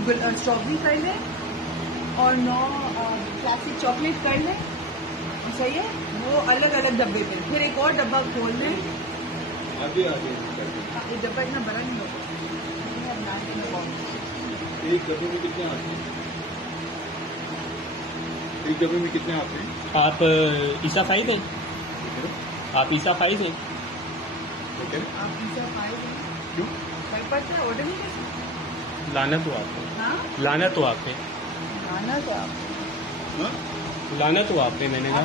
Strawberry कर लें और 9 क्लासिक चॉकलेट कर लें, सही है। वो अलग अलग डब्बे में, फिर एक और डब्बा खोल लें। आगे ये डब्बा इतना बड़ा नहीं होगा। एक डब्बे में कितने आते हैं? एक डब्बे में कितने आते हैं? आप ईसा फाइज हैं? आप ईसा फाइज हैं? आप पिज़्ज़ा खाए क्यों? भाई पता है ऑर्डर नहीं कर सकते। लानत हो आप पे, हाँ लानत हो आप पे, खाना तो आप हाँ? लानत हो आप पे, मैंने कहा।